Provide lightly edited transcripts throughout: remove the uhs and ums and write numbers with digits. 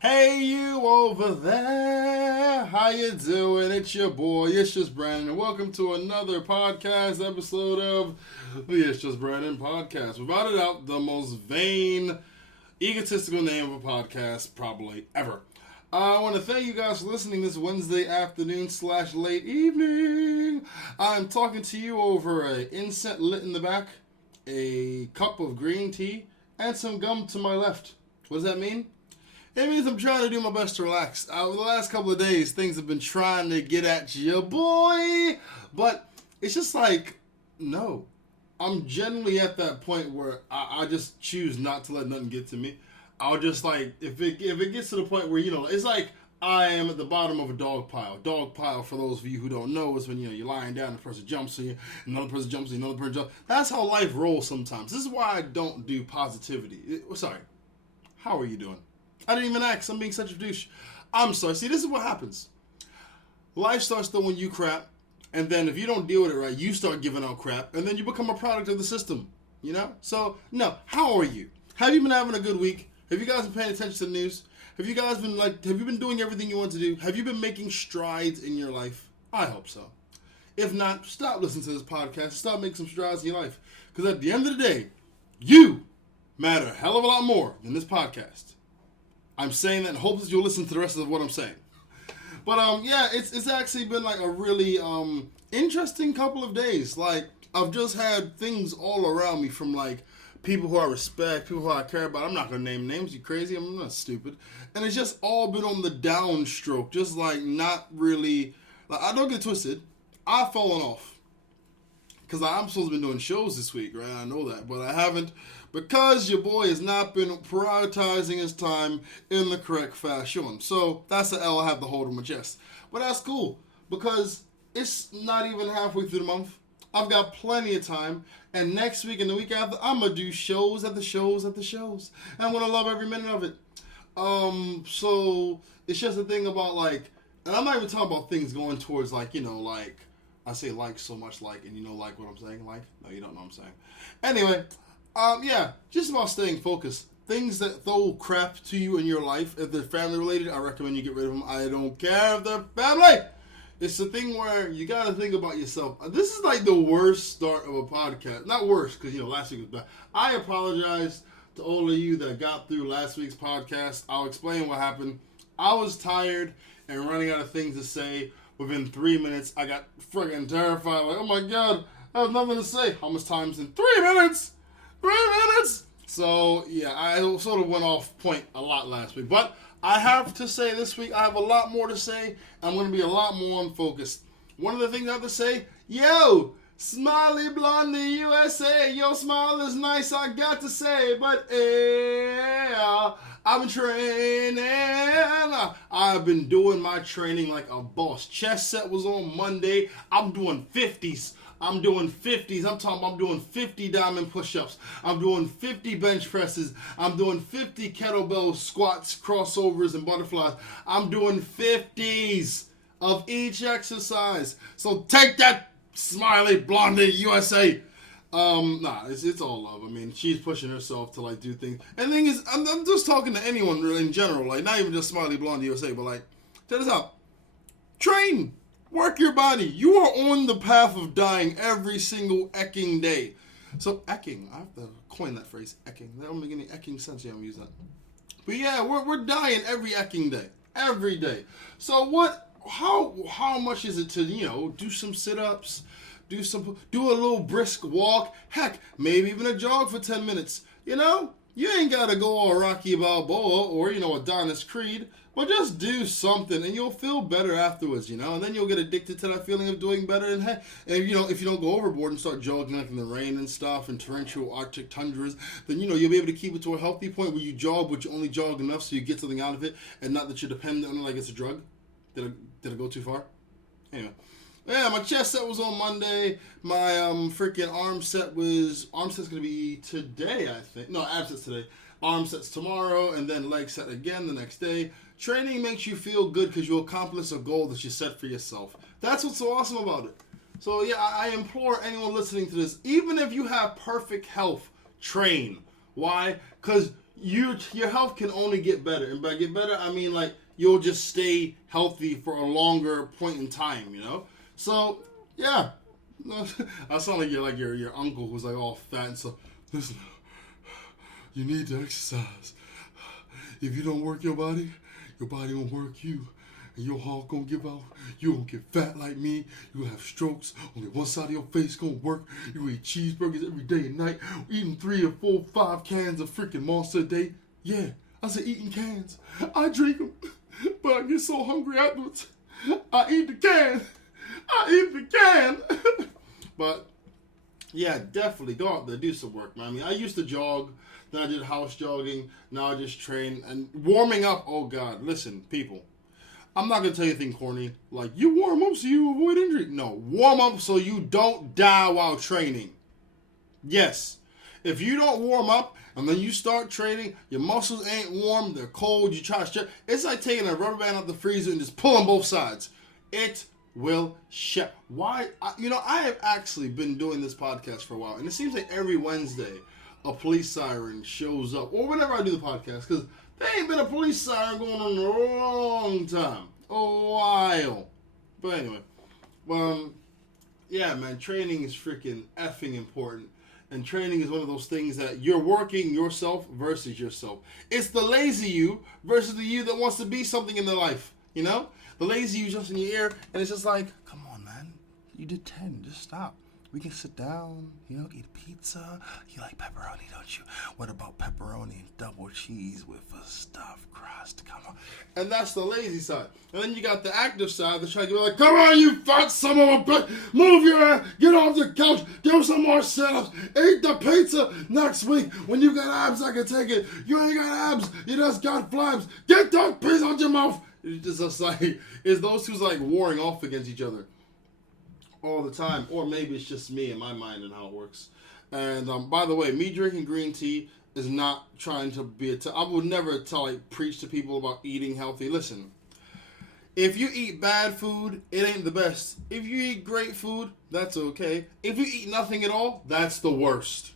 Hey you over there, how you doing? It's your boy, ItsJusBrandon, and welcome to another podcast episode of the ItsJusBrandon Podcast. Without a doubt, the most vain, egotistical name of a podcast probably ever. I want to thank you guys for listening this Wednesday afternoon / late evening. I'm talking to you over an incense lit in the back, a cup of green tea, and some gum to my left. What does that mean? It means I'm trying to do my best to relax. Over the last couple of days, things have been trying to get at you, boy. But it's just like, no. I'm generally at that point where I just choose not to let nothing get to me. I'll just like, if it gets to the point where, it's like I am at the bottom of a dog pile. Dog pile, for those of you who don't know, is when, you're lying down and a person jumps on you, another person jumps on you, another person jumps. That's how life rolls sometimes. This is why I don't do positivity. Sorry. How are you doing? I didn't even ask. I'm being such a douche. I'm sorry. See, this is what happens. Life starts throwing you crap, and then if you don't deal with it right, you start giving out crap, and then you become a product of the system. So, no. How are you? Have you been having a good week? Have you guys been paying attention to the news? Have you guys been have you been doing everything you want to do? Have you been making strides in your life? I hope so. If not, stop listening to this podcast. Stop making some strides in your life. Because at the end of the day, you matter a hell of a lot more than this podcast. I'm saying that in hopes that you'll listen to the rest of what I'm saying. But it's actually been like a really interesting couple of days. Like, I've just had things all around me from like people who I respect, people who I care about. I'm not gonna name names. You crazy? I'm not stupid. And it's just all been on the downstroke. Just like not really. Like, I don't get twisted. I've fallen off because I'm supposed to be doing shows this week, right? I know that, but I haven't. Because your boy has not been prioritizing his time in the correct fashion. So that's the L I have to hold on my chest. But that's cool. Because it's not even halfway through the month. I've got plenty of time. And next week and the week after, I'm going to do shows at the shows at the shows. And I'm going to love every minute of it. So it's just a thing about like, and I'm not even talking about things going towards like, like, I say like so much like, and like what I'm saying? Like? No, you don't know what I'm saying. Anyway. Just about staying focused. Things that throw crap to you in your life, if they're family related, I recommend you get rid of them. I don't care if they're family. It's the thing where you got to think about yourself. This is like the worst start of a podcast. Not worst, because, last week was bad. I apologize to all of you that got through last week's podcast. I'll explain what happened. I was tired and running out of things to say. Within 3 minutes, I got friggin' terrified. Like, oh my God, I have nothing to say. How much time's in 3 minutes? 3 minutes! So, yeah, I sort of went off point a lot last week. But I have to say this week, I have a lot more to say. I'm going to be a lot more unfocused. One of the things I have to say, yo, Smiley Blondie USA, your smile is nice, I got to say. But, I've been training. I've been doing my training like a boss. Chest set was on Monday. I'm doing 50s. I'm doing 50s. I'm doing 50 diamond push-ups. I'm doing 50 bench presses. I'm doing 50 kettlebell squats, crossovers, and butterflies. I'm doing 50s of each exercise. So take that, Smiley Blondie USA. It's all love. I mean, she's pushing herself to like do things. And the thing is, I'm just talking to anyone really in general, like not even just Smiley Blondie USA, but like, check this out. Train. Work your body. You are on the path of dying every single ecking day. So ecking, I have to coin that phrase, ecking. That don't make any ecking sense. I'm use that. But yeah, we're dying every ecking day, every day. So what? How much is it to do some sit-ups, do a little brisk walk, heck, maybe even a jog for 10 minutes. You ain't gotta go all Rocky Balboa or Adonis Creed. But just do something, and you'll feel better afterwards, and then you'll get addicted to that feeling of doing better. And if you don't go overboard and start jogging like in the rain and stuff, and torrential Arctic tundras, then you'll be able to keep it to a healthy point where you jog, but you only jog enough so you get something out of it, and not that you're dependent on it like it's a drug. Did I go too far? Anyway. Yeah, my chest set was on Monday. My freaking arm set's gonna be today, I think. No, ab set's today. Arm sets tomorrow, and then leg set again the next day. Training makes you feel good because you accomplish a goal that you set for yourself. That's what's so awesome about it. So yeah, I implore anyone listening to this, even if you have perfect health, train. Why? Because your health can only get better. And by get better, I mean like you'll just stay healthy for a longer point in time, you know? So, yeah. I sound like your uncle who's like all fat and so, listen, you need to exercise. If you don't work your body won't work you. And your heart gonna give out. You gonna get fat like me. You gonna have strokes. Only one side of your face gonna work. You gonna eat cheeseburgers every day and night. Eating 3 or 4, 5 cans of freaking Monster a day. Yeah, I said eating cans. I drink them, but I get so hungry afterwards. I eat the can. But yeah, definitely go out there, do some work, man. I mean, I used to jog, then I did house jogging, now I just train. And warming up, oh God, listen, people. I'm not going to tell you anything corny, like you warm up so you avoid injury. No, warm up so you don't die while training. Yes, if you don't warm up and then you start training, your muscles ain't warm, they're cold, you try to stretch. It's like taking a rubber band out the freezer and just pulling both sides. It will shut. Why? I have actually been doing this podcast for a while, and it seems like every Wednesday a police siren shows up, or whenever I do the podcast, because there ain't been a police siren going on in a long time. A while. But anyway. Yeah, man, training is freaking effing important. And training is one of those things that you're working yourself versus yourself. It's the lazy you versus the you that wants to be something in their life. You know? The lazy you just in your ear, and it's just like, come on, man. You did 10. Just stop. We can sit down, eat pizza. You like pepperoni, don't you? What about pepperoni and double cheese with a stuffed crust? Come on. And that's the lazy side. And then you got the active side that's trying to be like, come on, you fat son of a bitch. Move your ass. Get off the couch. Do some more sit-ups. Eat the pizza next week. When you got abs, I can take it. You ain't got abs. You just got flaps. Get that pizza out your mouth. It's just like, it's those two's like warring off against each other all the time, or maybe it's just me in my mind and how it works. And by the way, me drinking green tea is not trying to be I would never preach to people about eating healthy. Listen, if you eat bad food, it ain't the best. If you eat great food, that's okay. If you eat nothing at all, that's the worst.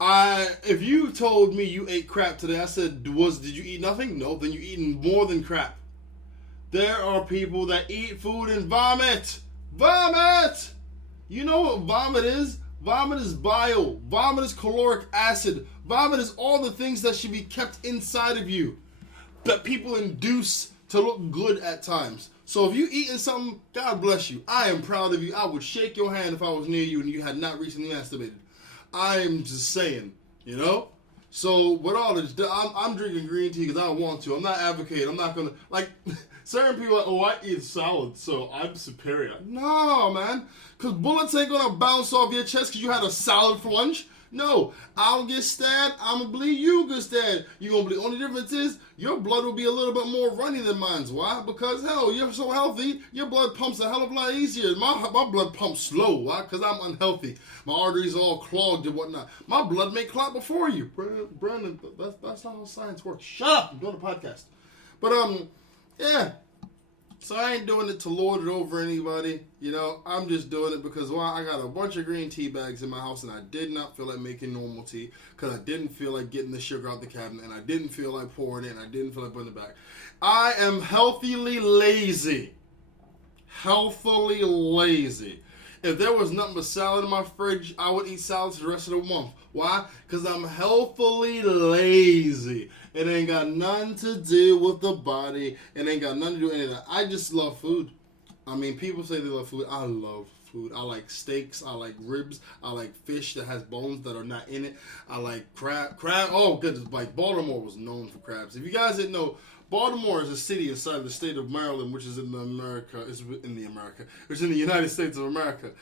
If you told me you ate crap today, I said, did you eat nothing? No, then you eating more than crap. There are people that eat food and vomit. Vomit! You know what vomit is? Vomit is bile. Vomit is caloric acid. Vomit is all the things that should be kept inside of you that people induce to look good at times. So if you eating something, God bless you. I am proud of you. I would shake your hand if I was near you and you had not recently masturbated. I am just saying, So with all this, I'm drinking green tea because I want to. I'm not advocating. I'm not going to, certain people are like, oh, I eat salad, so I'm superior. No, man. Because bullets ain't going to bounce off your chest because you had a salad for lunch. No. I'll get stabbed. I'm going to bleed. You get stabbed. You're going to bleed. Only difference is your blood will be a little bit more runny than mine's. Why? Because, hell, you're so healthy. Your blood pumps a hell of a lot easier. My blood pumps slow. Why? Because I'm unhealthy. My arteries are all clogged and whatnot. My blood may clot before you. Brandon, that's not how science works. Shut up. I'm doing a podcast. But, yeah. So I ain't doing it to lord it over anybody. I'm just doing it because, I got a bunch of green tea bags in my house and I did not feel like making normal tea because I didn't feel like getting the sugar out the cabinet and I didn't feel like pouring it and I didn't feel like putting it back. I am healthily lazy. Healthily lazy. If there was nothing but salad in my fridge, I would eat salads the rest of the month. Why? Because I'm healthily lazy. It ain't got nothing to do with the body. It ain't got nothing to do with any of that. I just love food. I mean, people say they love food. I love food. I like steaks. I like ribs. I like fish that has bones that are not in it. I like crab. Oh, goodness. Like, Baltimore was known for crabs. If you guys didn't know, Baltimore is a city inside the state of Maryland, which is in the United States of America.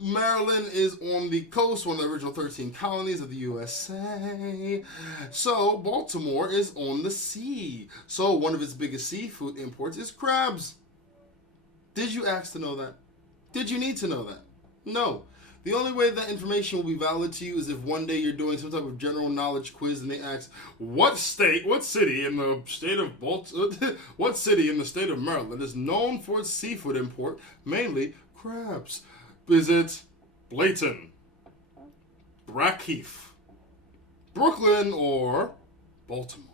Maryland is on the coast, one of the original 13 colonies of the USA. So Baltimore is on the sea. So one of its biggest seafood imports is crabs. Did you ask to know that? Did you need to know that? No. The only way that information will be valid to you is if one day you're doing some type of general knowledge quiz and they ask, what city in the state of Maryland is known for its seafood import, mainly crabs? Is it Blayton, Blackheath, Brooklyn or Baltimore.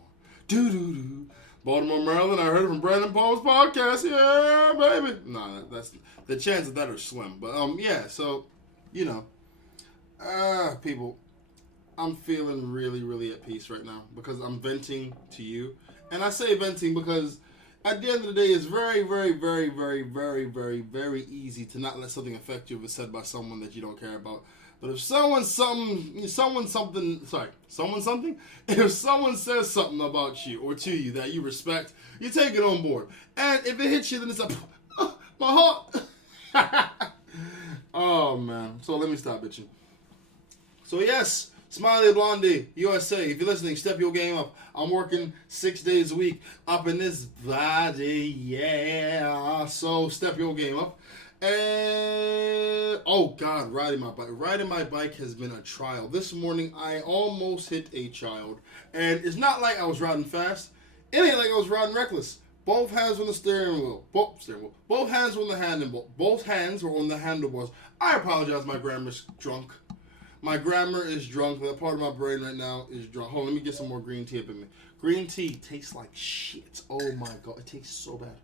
Doo-doo-doo. Baltimore, Maryland. I heard it from Brandon Paul's podcast. Yeah, baby. No, that's the chances of that are slim. But yeah. So, people, I'm feeling really, really at peace right now because I'm venting to you, and I say venting because at the end of the day, it's very, very, very, very, very, very, very easy to not let something affect you if it's said by someone that you don't care about. But if someone says something about you or to you that you respect, you take it on board. And if it hits you, then it's like, my heart. Oh, man. So let me stop bitching. So yes, Smiley Blondie, USA. If you're listening, step your game up. I'm working 6 days a week up in this body, yeah. So step your game up. And oh God, riding my bike. Riding my bike has been a trial. This morning I almost hit a child, and it's not like I was riding fast. It ain't like I was riding reckless. Both hands on the steering wheel. Both hands were on the handle. Both hands were on the handlebars. I apologize. My grammar's drunk. My grammar is drunk. That part of my brain right now is drunk. Hold on, let me get some more green tea up in me. Green tea tastes like shit. Oh my God, it tastes so bad.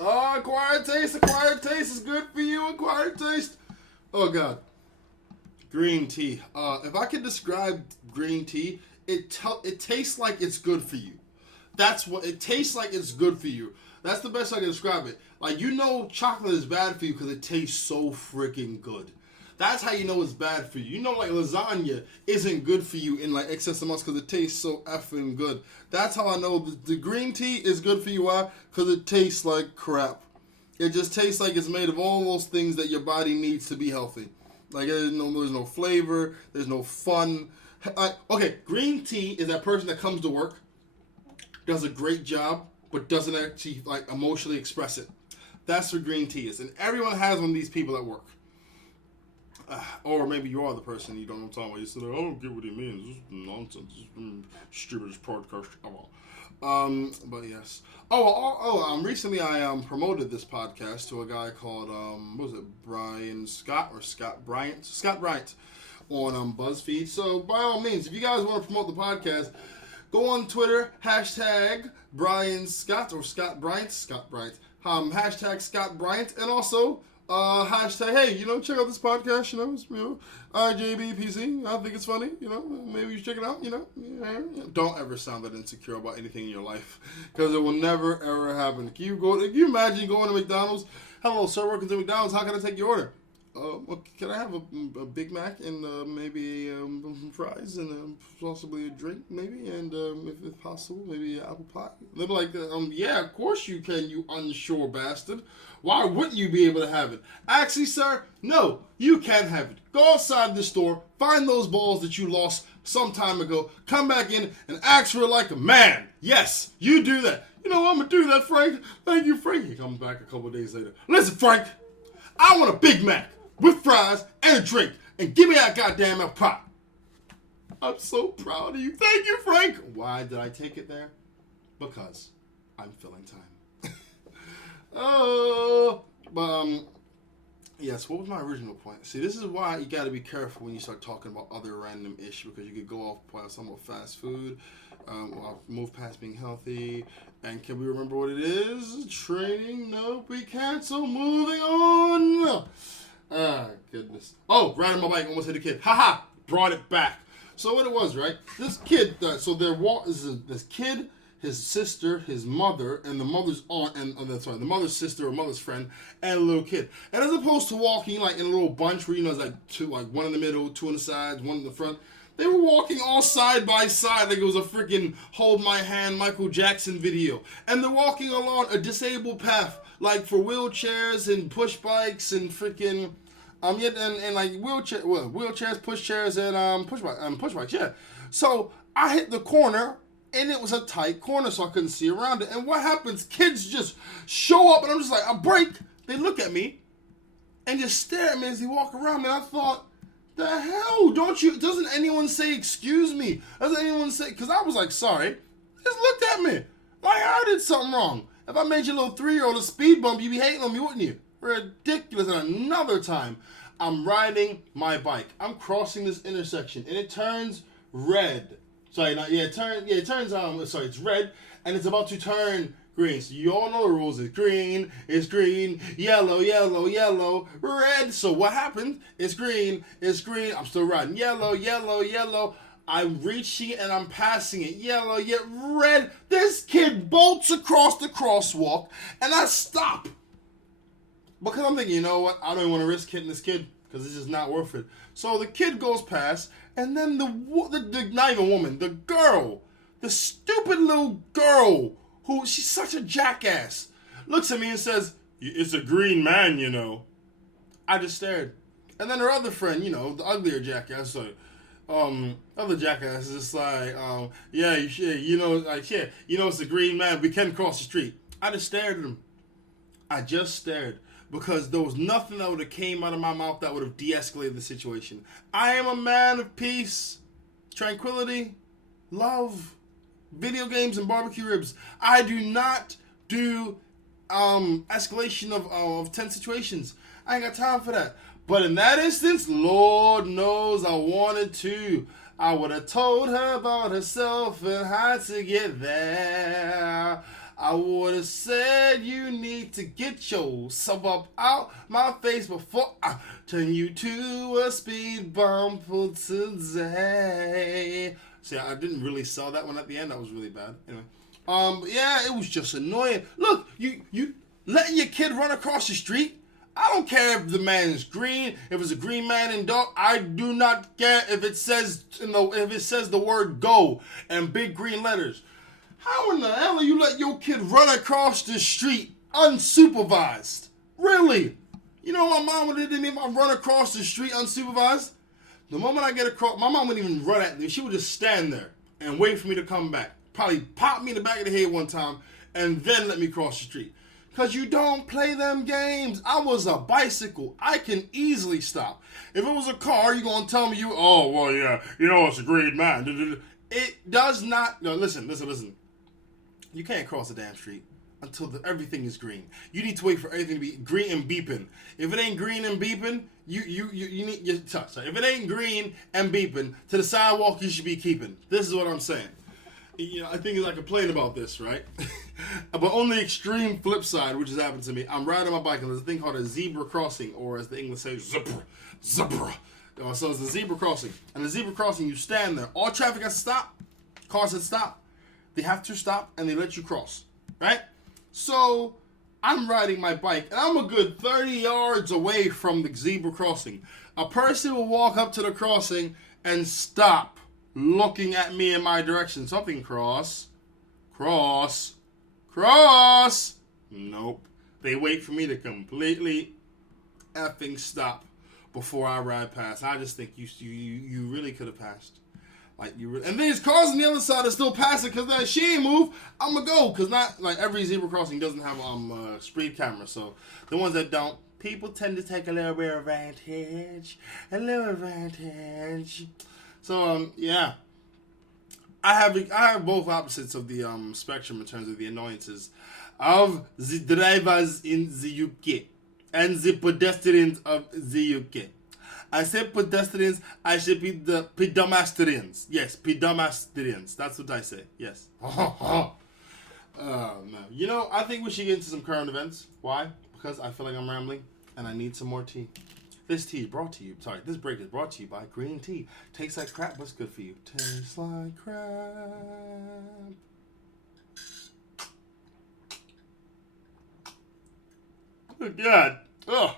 Oh, acquired taste is good for you, acquired taste. Oh, God. Green tea. If I could describe green tea, it tastes like it's good for you. That's what, it tastes like it's good for you. That's the best I can describe it. Like, chocolate is bad for you because it tastes so freaking good. That's how you know it's bad for you. Like lasagna isn't good for you in like excess amounts because it tastes so effing good. That's how I know the green tea is good for you. Why? Because it tastes like crap. It just tastes like it's made of all those things that your body needs to be healthy. Like there's no flavor, there's no fun. Okay, green tea is that person that comes to work, does a great job, but doesn't actually like emotionally express it. That's what green tea is, and everyone has one of these people at work. Or maybe you are the person you don't know what I'm talking about. You said, I don't get what he means. This is nonsense. This is stupidest podcast. But yes. Recently I promoted this podcast to a guy called Brian Scott or Scott Bryant? Scott Bryant on BuzzFeed. So by all means, if you guys want to promote the podcast, go on Twitter, hashtag Brian Scott or Scott Bryant. Hashtag Scott Bryant, and also hashtag, hey, check out this podcast, IJBPC. I think it's funny, maybe you should check it out, Don't ever sound that insecure about anything in your life, because it will never, ever happen. Can you imagine going to McDonald's? Hello, sir, welcome to McDonald's. How can I take your order? Can I have a Big Mac and maybe some fries and possibly a drink, maybe, and if it's possible, maybe apple pie? They'll be like, yeah, of course you can, you unsure bastard. Why wouldn't you be able to have it? Actually, sir, no, you can have it. Go outside the store, find those balls that you lost some time ago, come back in and ask for it like a man. Yes, you do that. I'm going to do that, Frank. Thank you, Frank. He comes back a couple of days later. Listen, Frank, I want a Big Mac with fries and a drink, and give me that goddamn apple pie. I'm so proud of you. Thank you, Frank. Why did I take it there? Because I'm filling time. Yes, what was my original point? See, this is why you got to be careful when you start talking about other random ish, because you could go off by something about fast food, or move past being healthy, and can we remember what it is? Training, nope, we cancel, moving on. Ah, goodness. Oh, riding my bike, almost hit a kid. Haha, brought it back. So what it was, right? This kid, this kid, his sister, his mother, and the mother's aunt, the mother's sister or mother's friend, and a little kid. And as opposed to walking like in a little bunch where, it's like two, like one in the middle, two on the sides, one in the front, they were walking all side by side like it was a freaking Hold My Hand Michael Jackson video. And they're walking along a disabled path, like for wheelchairs and push bikes and freaking, and like wheelchairs, push chairs, and push bikes, yeah. So I hit the corner, and it was a tight corner, so I couldn't see around it. And what happens? Kids just show up, and I'm just like, I break. They look at me, and just stare at me as they walk around me. And I thought, the hell? Doesn't anyone say excuse me? Doesn't anyone say, because I was like, sorry. They just looked at me like I did something wrong. If I made your little 3-year-old a speed bump, you'd be hating on me, wouldn't you? Ridiculous. And another time, I'm riding my bike. I'm crossing this intersection, and it turns red. It turns it's red, and it's about to turn green. So you all know the rules. It's green, yellow, yellow, yellow, red. So what happened? It's green. I'm still riding. Yellow, yellow, yellow. I'm reaching and I'm passing it. Yellow, yet red. This kid bolts across the crosswalk, and I stop. Because I'm thinking, you know what? I don't even want to risk hitting this kid because it's just not worth it. So the kid goes past, and then the not even woman, the girl, the stupid little girl, who, she's such a jackass, looks at me and says, "It's a green man, you know." I just stared. And then her other friend, you know, the uglier jackass, like, other jackass is just like, yeah, it's a green man. We can cross the street. I just stared at him. I just stared. Because there was nothing that would have came out of my mouth that would have de-escalated the situation. I am a man of peace, tranquility, love, video games, and barbecue ribs. I do not do escalation of tense situations. I ain't got time for that. But in that instance, Lord knows I wanted to. I would have told her about herself and how to get there. I would have said you need to get yourself up out my face before I turn you to a speed bump today. See, I didn't really sell that one at the end. That was really bad. Anyway, yeah, it was just annoying. Look, you letting your kid run across the street. I don't care if the man is green, if it's a green man in dark. I do not care if it says the word "go" and big green letters. How in the hell are you let your kid run across the street unsupervised? Really? You know what my mom would have did to me if I run across the street unsupervised? The moment I get across, my mom wouldn't even run at me. She would just stand there and wait for me to come back. Probably pop me in the back of the head one time and then let me cross the street. Because you don't play them games. I was a bicycle. I can easily stop. If it was a car, you're going to tell me it's a green man. It does not. No, listen. You can't cross the damn street until everything is green. You need to wait for everything to be green and beeping. If it ain't green and beeping, you need your touch. If it ain't green and beeping, to the sidewalk you should be keeping. This is what I'm saying. You know, I think I complain about this, right? But on the extreme flip side, which has happened to me, I'm riding my bike and there's a thing called a zebra crossing, or as the English say, zebra. So it's a zebra crossing. And the zebra crossing, you stand there. All traffic has to stop. Cars have to stop. They have to stop and they let you cross, right? So I'm riding my bike and I'm a good 30 yards away from the zebra crossing. A person will walk up to the crossing and stop looking at me in my direction. Something cross. Nope. They wait for me to completely effing stop before I ride past. I just think you really could have passed. And then there's cars on the other side that still passing because that she ain't move. I'm gonna go because not like every zebra crossing doesn't have speed camera. So the ones that don't, people tend to take a little bit of advantage. So yeah, I have both opposites of the spectrum in terms of the annoyances of the drivers in the UK and the pedestrians of the UK. I say pedestrians, I should be the pedestrians. Yes, pedestrians. That's what I say. Yes. No. You know, I think we should get into some current events. Why? Because I feel like I'm rambling and I need some more tea. This break is brought to you by green tea. Tastes like crap, but it's good for you. Tastes like crap. Oh, God. Ugh.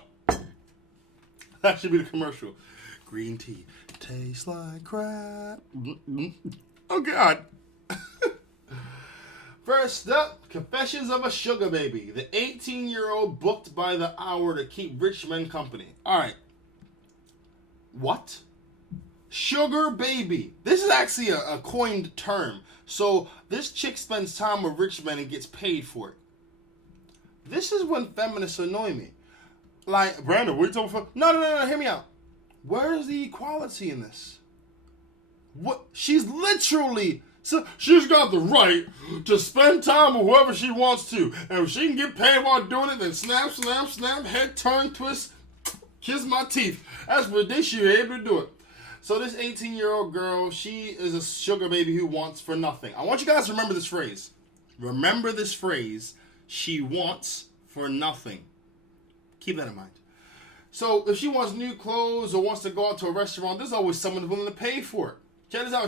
That should be the commercial. Green tea tastes like crap. Oh, God. First up, Confessions of a Sugar Baby. The 18-year-old booked by the hour to keep rich men company. All right. What? Sugar baby. This is actually a coined term. So this chick spends time with rich men and gets paid for it. This is when feminists annoy me. Like, Brandon, what are you talking about? No, hear me out. Where's the equality in this? What? She's literally... So she's got the right to spend time with whoever she wants to. And if she can get paid while doing it, then snap, head turn, twist. Kiss my teeth. That's ridiculous. You're able to do it. So this 18-year-old girl, she is a sugar baby who wants for nothing. I want you guys to remember this phrase. Remember this phrase. She wants for nothing. Keep that in mind. So if she wants new clothes or wants to go out to a restaurant, there's always someone willing to pay for it. Check this out.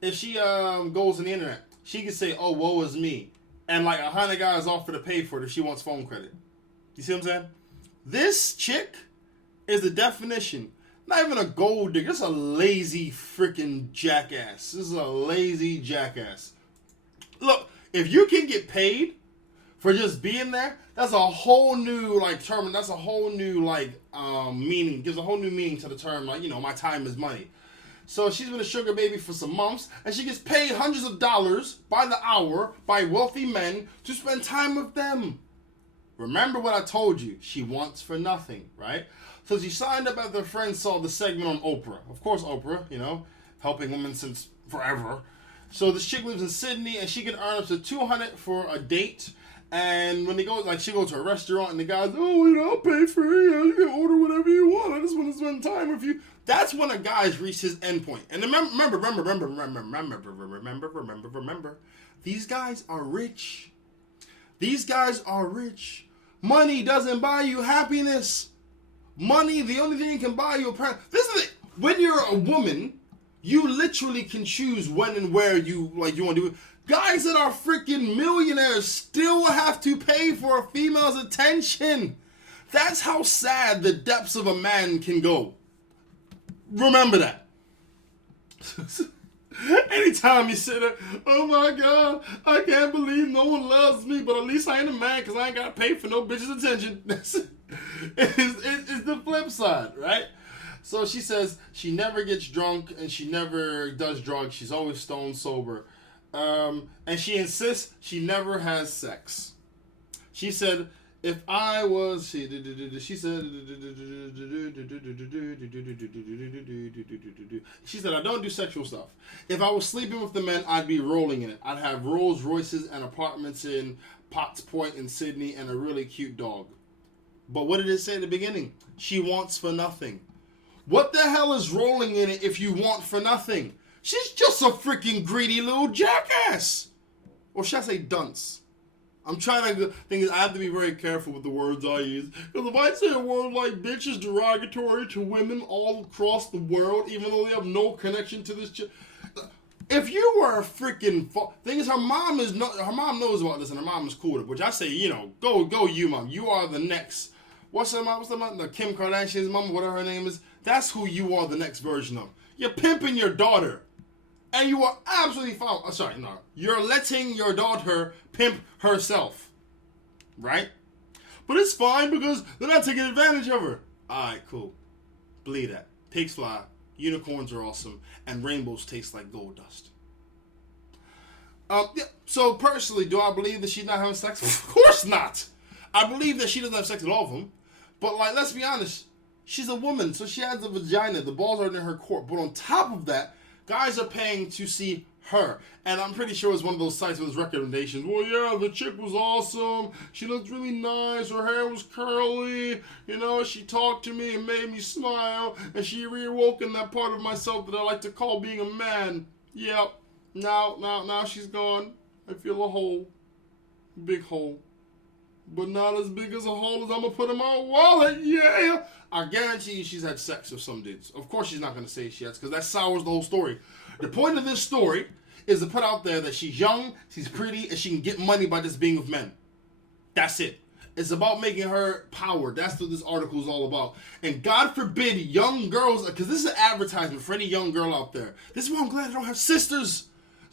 If she goes on the internet, she can say, "Oh, woe is me," and like 100 guys offer to pay for it if she wants phone credit. You see what I'm saying? This chick is the definition. Not even a gold digger. Just a lazy freaking jackass. This is a lazy jackass. Look, if you can get paid for just being there, that's a whole new term. That's a whole new meaning. Gives a whole new meaning to the term. My time is money. So she's been a sugar baby for some months, and she gets paid hundreds of dollars by the hour by wealthy men to spend time with them. Remember what I told you. She wants for nothing, right? So she signed up after her friend saw the segment on Oprah. Of course, Oprah, helping women since forever. So this chick lives in Sydney, and she can earn up to $200 for a date. And when they go, she goes to a restaurant, and the guy's, I'll pay for it. You can order whatever you want. I just want to spend time with you. That's when a guy's reached his end point. And remember. These guys are rich. These guys are rich. Money doesn't buy you happiness. Money, the only thing that can buy you this is it. When you're a woman, you literally can choose when and where you want to do it. Guys that are freaking millionaires still have to pay for a female's attention. That's how sad the depths of a man can go. Remember that. Anytime you sit there, oh my God, I can't believe no one loves me, but at least I ain't a man because I ain't got to pay for no bitch's attention. It's the flip side, right? So she says she never gets drunk and she never does drugs. She's always stone sober. And she insists she never has sex. She said, if I was, she said, I don't do sexual stuff. If I was sleeping with the men, I'd be rolling in it. I'd have Rolls Royces and apartments in Potts Point in Sydney and a really cute dog. But what did it say at the beginning? She wants for nothing. What the hell is rolling in it if you want for nothing? She's just a freaking greedy little jackass. Or should I say dunce? I'm trying to think. I have to be very careful with the words I use. Because if I say a word like bitch is derogatory to women all across the world, even though they have no connection to this chick. If you were a freaking... Thing is, her mom knows about this, and her mom is cool with it. Which I say, go you, mom. You are the next... What's the mom? The Kim Kardashian's mom, whatever her name is. That's who you are the next version of. You're pimping your daughter. And you are absolutely fine. Sorry, no. You're letting your daughter pimp herself. Right? But it's fine because they're not taking advantage of her. Alright, cool. Believe that. Pigs fly. Unicorns are awesome. And rainbows taste like gold dust. Yeah, so personally, do I believe that she's not having sex? Of course not. I believe that she doesn't have sex with all of them. But let's be honest. She's a woman, so she has a vagina. The balls are in her court. But on top of that, guys are paying to see her. And I'm pretty sure it's one of those sites with recommendations. Well, yeah, the chick was awesome. She looked really nice. Her hair was curly. She talked to me and made me smile. And she reawoken that part of myself that I like to call being a man. Yep. Now she's gone. I feel a hole. Big hole. But not as big as a hole as I'm going to put in my wallet. Yeah. I guarantee you she's had sex with some dudes. Of course she's not going to say she has, because that sours the whole story. The point of this story is to put out there that she's young, she's pretty, and she can get money by just being with men. That's it. It's about making her power. That's what this article is all about. And God forbid young girls, because this is an advertisement for any young girl out there. This is why I'm glad I don't have sisters.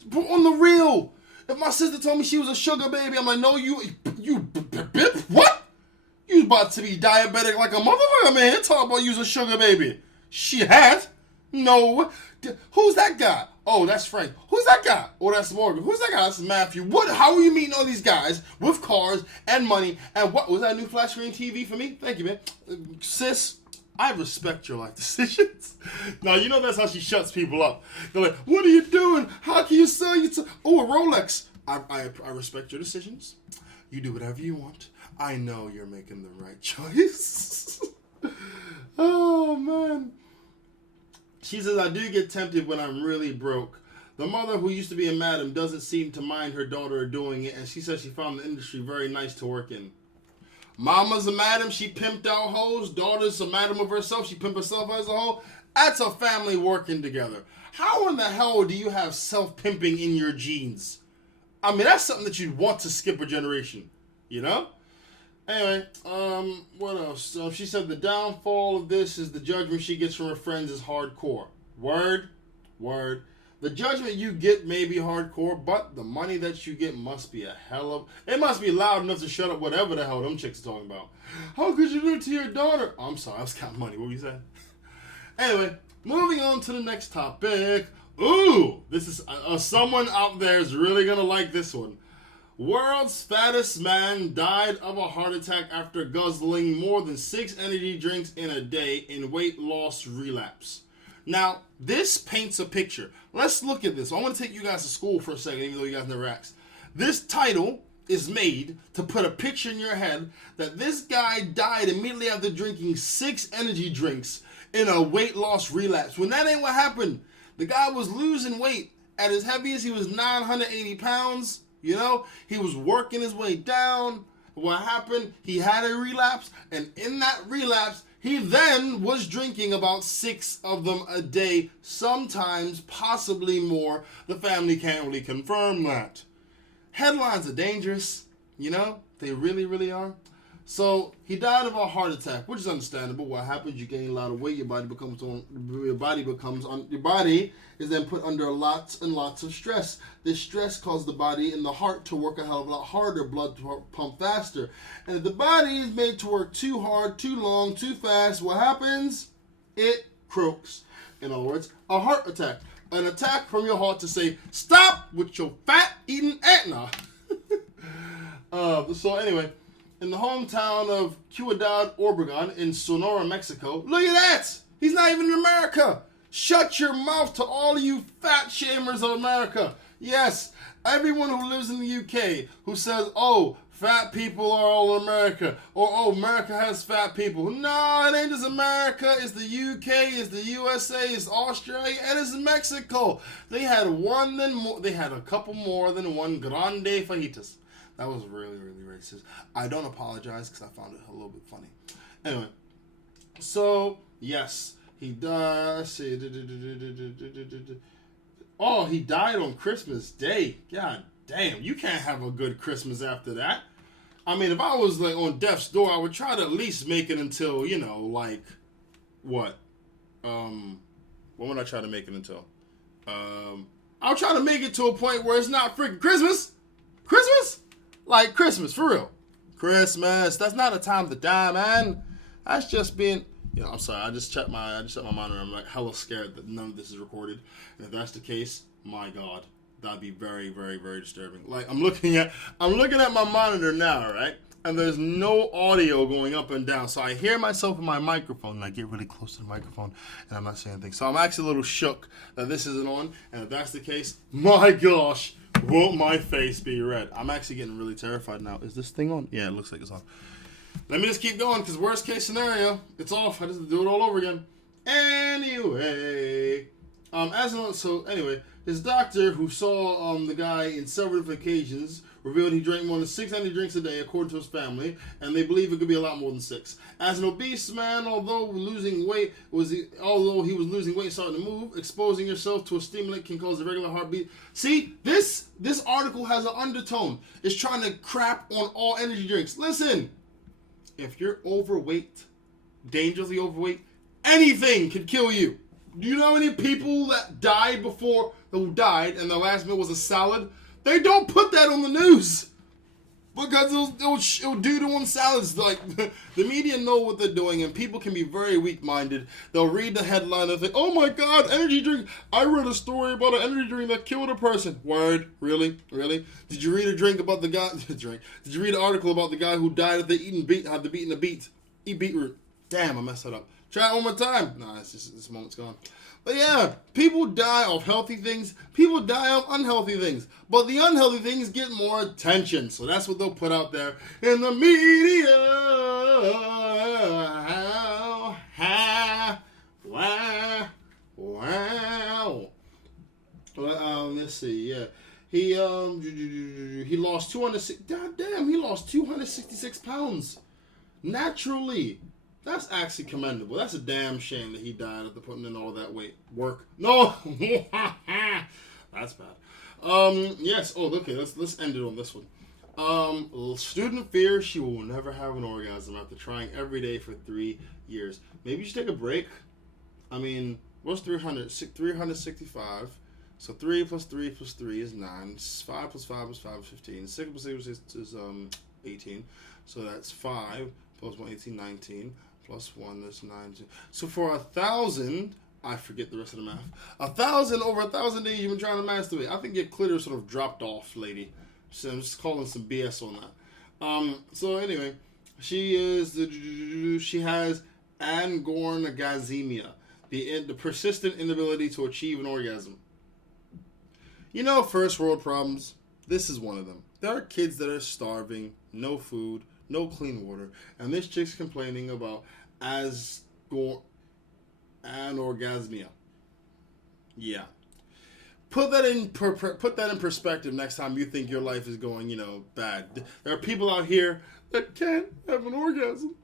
But on the real, if my sister told me she was a sugar baby, I'm like, no, you what? You about to be diabetic like a motherfucker, man. Talk about you a sugar baby. She has? No. Who's that guy? Oh, that's Frank. Who's that guy? Oh, that's Morgan. Who's that guy? That's Matthew. How are you meeting all these guys with cars and money? And what was that, a new flat screen TV for me? Thank you, man. Sis, I respect your life decisions. Now, that's how she shuts people up. They're like, what are you doing? How can you sell a Rolex? I respect your decisions. You do whatever you want. I know you're making the right choice. Oh, man. She says, I do get tempted when I'm really broke. The mother who used to be a madam doesn't seem to mind her daughter doing it, and she says she found the industry very nice to work in. Mama's a madam, she pimped out hoes. Daughter's a madam of herself, she pimped herself as a hoe. That's a family working together. How in the hell do you have self-pimping in your genes? I mean, that's something that you'd want to skip a generation, you know? Anyway, what else? So she said the downfall of this is the judgment she gets from her friends is hardcore. Word. The judgment you get may be hardcore, but the money that you get must be it must be loud enough to shut up whatever the hell them chicks are talking about. How could you do it to your daughter? I'm sorry, I was counting money. What were you saying? Anyway, moving on to the next topic. Ooh, this is, someone out there is really gonna like this one. World's fattest man died of a heart attack after guzzling more than 6 energy drinks in a day in weight loss relapse. Now, this paints a picture. Let's look at this. I want to take you guys to school for a second, even though you guys never asked. This title is made to put a picture in your head that this guy died immediately after drinking 6 energy drinks in a weight loss relapse. When that ain't what happened. The guy was losing weight. At his heaviest, he was 980 pounds. You know, he was working his way down. What happened? He had a relapse, and in that relapse, he then was drinking about 6 of them a day, sometimes possibly more. The family can't really confirm that. Headlines are dangerous, you know? They really, really are. So he died of a heart attack, which is understandable. What happens? You gain a lot of weight. Your body is then put under lots and lots of stress. This stress causes the body and the heart to work a hell of a lot harder, blood to pump faster. And if the body is made to work too hard, too long, too fast, what happens? It croaks. In other words, a heart attack. An attack from your heart to say, stop with your fat eating Etna. So anyway, in the hometown of Ciudad Obregón in Sonora, Mexico. Look at that! He's not even in America! Shut your mouth to all you fat shamers of America. Yes, everyone who lives in the UK who says, oh, fat people are all America, or oh, America has fat people. No, it ain't just America. It's the UK, it's the USA, it's Australia, and it's Mexico. They had a couple more than one grande fajitas. That was really, really racist. I don't apologize because I found it a little bit funny. Anyway, so, yes, he died. Oh, he died on Christmas Day. God damn, you can't have a good Christmas after that. I mean, if I was like on death's door, I would try to at least make it until, you know, like, what? What would I try to make it until? I'll try to make it to a point where it's not freaking Christmas. Christmas? Like Christmas, for real. Christmas. That's not a time to die, man. That's just being, you know, I'm sorry. I just checked my monitor. I'm like hella scared that none of this is recorded. And if that's the case, my God, that'd be very, very, very disturbing. Like I'm looking at my monitor now, right? And there's no audio going up and down. So I hear myself in my microphone, and I get really close to the microphone, and I'm not saying anything. So I'm actually a little shook that this isn't on. And if that's the case, my gosh, won't my face be red? I'm actually getting really terrified now. Is this thing on? Yeah, it looks like it's on. Let me just keep going, because worst case scenario, it's off. I just do it all over again. Anyway, his doctor, who saw the guy in several different occasions, revealed he drank more than 600 drinks a day, according to his family, and they believe it could be a lot more than 6. As an obese man, although he was losing weight, starting to move, exposing yourself to a stimulant can cause a regular heartbeat. See, this article has an undertone. It's trying to crap on all energy drinks. Listen, if you're overweight, dangerously overweight, anything could kill you. Do you know how many people that died and their last meal was a salad? They don't put that on the news because it'll do to on salads. Like the media know what they're doing, and people can be very weak-minded. They'll read the headline and think, "Oh my God, energy drink! I read a story about an energy drink that killed a person." Word, really? Did you read a drink about the guy? Did you read an article about the guy who died after eat beetroot? Damn, I messed that up. Try it one more time. Nah, it's just this moment's gone. But yeah, people die of healthy things. People die of unhealthy things. But the unhealthy things get more attention. So that's what they'll put out there in the media. see. Yeah, he lost 200. God damn, he lost 266 pounds naturally. That's actually commendable. That's a damn shame that he died after putting in all that work. No, that's bad. Yes. Oh, okay. Let's end it on this one. Student fears she will never have an orgasm after trying every day for 3 years. Maybe you should take a break. I mean, what's 300? 365. So 3 plus 3 plus 3 is 9. 5 plus 5 plus 5 is 15. 6 plus 6 is 18. So that's 5 plus 1, 18, 19. Plus 1 is 19. So for 1,000, I forget the rest of the math. 1,000 over 1,000 days you've been trying to masturbate. I think your clitoris sort of dropped off, lady. So I'm just calling some BS on that. So anyway, she has anorgasmia, the persistent inability to achieve an orgasm. You know, first world problems. This is one of them. There are kids that are starving, no food, no clean water, and this chick's complaining about anorgasmia. Yeah. Put that in perspective next time you think your life is going, bad. There are people out here that can't have an orgasm.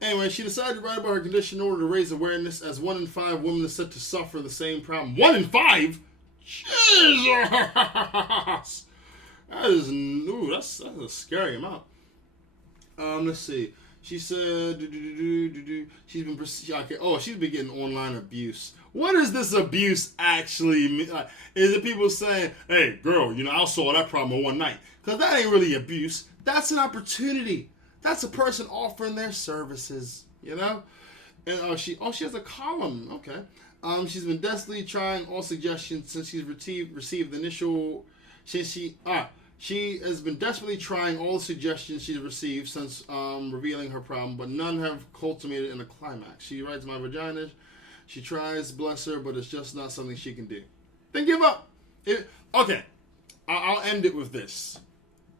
Anyway, she decided to write about her condition in order to raise awareness, as 1 in 5 women are said to suffer the same problem. 1 in 5? Jesus! That's a scary amount. Let's see. She said, she's been getting online abuse. What does this abuse actually mean? Like, is it people saying, hey, girl, I solved that problem in one night? Because that ain't really abuse. That's an opportunity. That's a person offering their services, And she has a column. Okay. She's been desperately trying all suggestions since she's received the initial. She has been desperately trying all the suggestions she's received since revealing her problem, but none have culminated in a climax. She writes, my vagina. She tries, bless her, but it's just not something she can do. Then give up. Okay, I'll end it with this.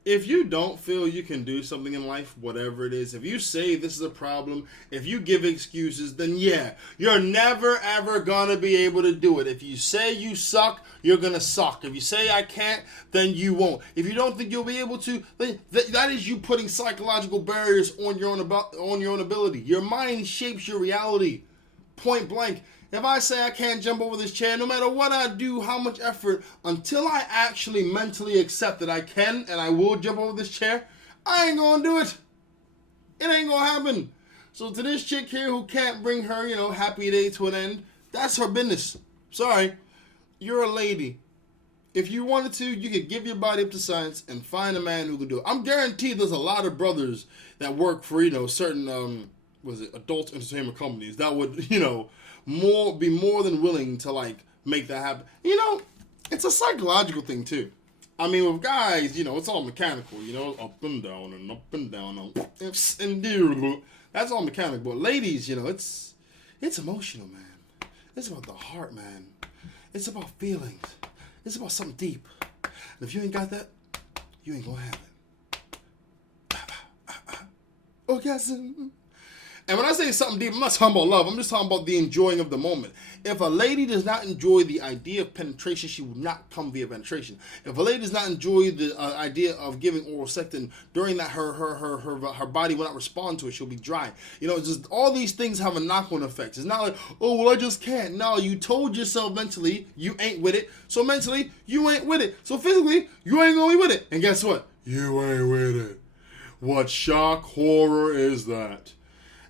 If you don't feel you can do something in life, whatever it is, if you say this is a problem, if you give excuses, then yeah, you're never ever gonna be able to do it. If you say you suck, you're gonna suck. If you say I can't, then you won't. If you don't think you'll be able to, then that is you putting psychological barriers on your own ability. Your mind shapes your reality. Point blank. If I say I can't jump over this chair, no matter what I do, how much effort, until I actually mentally accept that I can and I will jump over this chair, I ain't gonna do it. It ain't gonna happen. So to this chick here who can't bring her, happy day to an end, that's her business. Sorry. You're a lady. If you wanted to, you could give your body up to science and find a man who could do it. I'm guaranteed there's a lot of brothers that work for, certain, adult entertainment companies that would, be more than willing to make that happen. It's a psychological thing too. I mean, with guys, it's all mechanical. Up and down and up and down and that's all mechanical. But ladies, it's emotional, man. It's about the heart, man. It's about feelings. It's about something deep. And if you ain't got that, you ain't gonna have it. Orgasm. And when I say something deep, I'm not talking about love. I'm just talking about the enjoying of the moment. If a lady does not enjoy the idea of penetration, she will not come via penetration. If a lady does not enjoy the idea of giving oral sex, then during that, her body will not respond to it. She'll be dry. Just all these things have a knock-on effect. It's not like, oh, well, I just can't. No, you told yourself mentally you ain't with it. So mentally, you ain't with it. So physically, you ain't gonna be with it. And guess what? You ain't with it. What shock horror is that?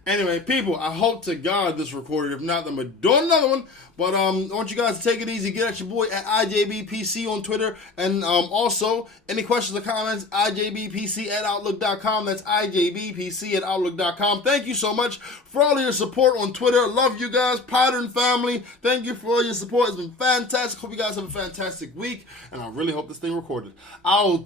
Anyway, people, I hope to God this recorded. If not, then we're doing another one. But I want you guys to take it easy. Get at your boy at IJBPC on Twitter. And also, any questions or comments, IJBPC@outlook.com. That's IJBPC@outlook.com. Thank you so much for all of your support on Twitter. Love you guys. Pattern family. Thank you for all your support. It's been fantastic. Hope you guys have a fantastic week. And I really hope this thing recorded. I'll